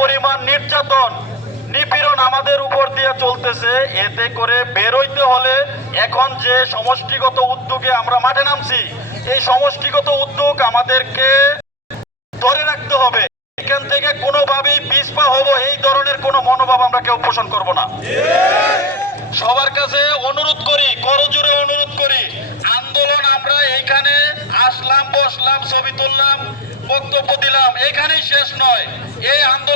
পরিমাণ নির্যাতন, নিপীড়ন আমাদের উপর দিয়ে চলতেছে। এতে করে বেরোইতে হলে এখন যে সমষ্টিগত উদ্যোগে আমরা মাঠে নামছি, এই সমষ্টিগত উদ্যোগ আমাদেরকে ধরে রাখতে হবে। এখান থেকে কোনোভাবেই পিসপা হব, এই ধরনের কোনো মনোভাব আমরা কেউ পোষণ করব না। সবার কাছে অনুরোধ করি, করজোরে অনুরোধ করি, আন্দোলন আমরা এইখানে আসলাম, বসলাম, ছবি তুললাম, বক্তব্য দিলাম, এখানেই শেষ নয়। এই আন্দোলনের জন্য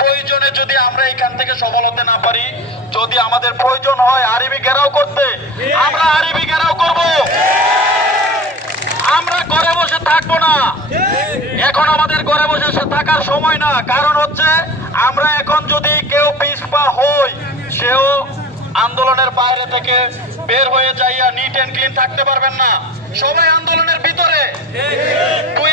প্রয়োজনে যদি আমরা এখান থেকে সফল হতে না পারি যদি আমাদের প্রয়োজন হয় আরবি ঘেরাও করতে আমরা আরবি ঘেরাও করব। আমরা ঘরে বসে থাকব না। এখন আমাদের ঘরে বসে থাকার সময় না। কারণ হচ্ছে আমরা এখন যদি কেউ পিছপা হই সেও আন্দোলনের বাইরে থেকে বের হয়ে যাইয়া নিট এন্ড ক্লিন থাকতে পারবেন না। সবাই আন্দোলনের ভিতরে। দুই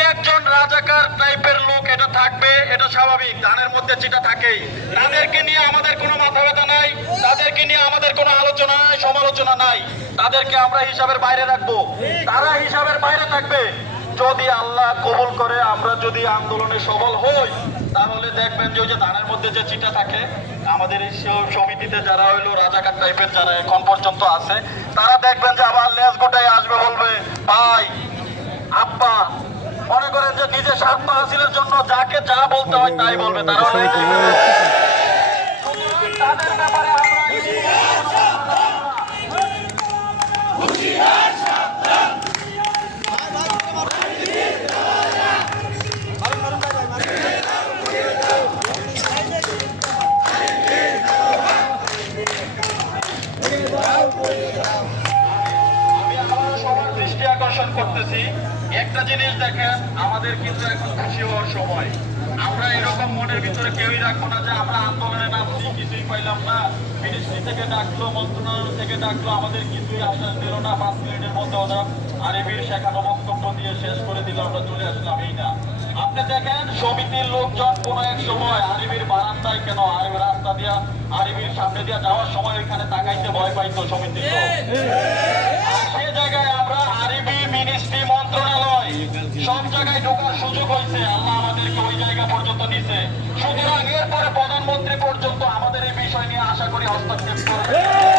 এটা স্বাভাবিক, ধানের মধ্যে চিটা থাকেই। তাদেরকে নিয়ে আমাদের কোনো মাথা ব্যথা নাই, তাদেরকে নিয়ে আমাদের কোনো আলোচনা নাই, সমালোচনা নাই। তাদেরকে আমরা হিসাবের বাইরে রাখব। তারা হিসাবের বাইরে থাকবে। যদি আল্লাহ কবুল করে, আমরা যদি আন্দোলনে সফল হই, তাহলে দেখবেন যে ওই যে ধানের মধ্যে যে চিটা থাকে, আমাদের এই সমিতিতে যারা হইল রাজাকার টাইপের যারা এখন পর্যন্ত আছে, তারা দেখবেন যে আবার লেজ গোটাই আসবে বলবে যাকে যা বলতে হয় তাই বলবে তারা। তাদের ব্যাপারে আকর্ষণ করতেছি, একটা জিনিস দেখেন, আমাদের কিন্তু এখন খুশি হওয়ার সময়। আমরা এরকম মনের ভিতরে কেউই রাখব না যে আমরা আন্দোলনে নামছি, কিছুই পাইলাম না। মিনিস্ট্রি থেকে ডাকলো, মন্ত্রণালয় থেকে ডাকলো, আমাদের কিছুই আসা দিল না, পাঁচ মিনিটের মধ্যে ওরা আরবির শেখানো বক্তব্য দিয়ে শেষ করে দিল, আমরা চলে আসলাম, এই না। আপনি দেখেন, সমিতির লোকজন কোন এক সময় আরবির বারান্দায় কেন আরবি রাস্তা দিয়া, আরবির সামনে দিয়া যাওয়ার সময় ওইখানে তাকাইতে ভয় পাইতো সমিতির লোক। আর সে জায়গায় আমরা জায়গায় ঢোকার সুযোগ হয়েছে। আল্লাহ আমাদেরকে ওই জায়গা পর্যন্ত দিছে। সুতরাং এরপরে প্রধানমন্ত্রী পর্যন্ত আমাদের এই বিষয় নিয়ে আশা করি হস্তক্ষেপ করবে।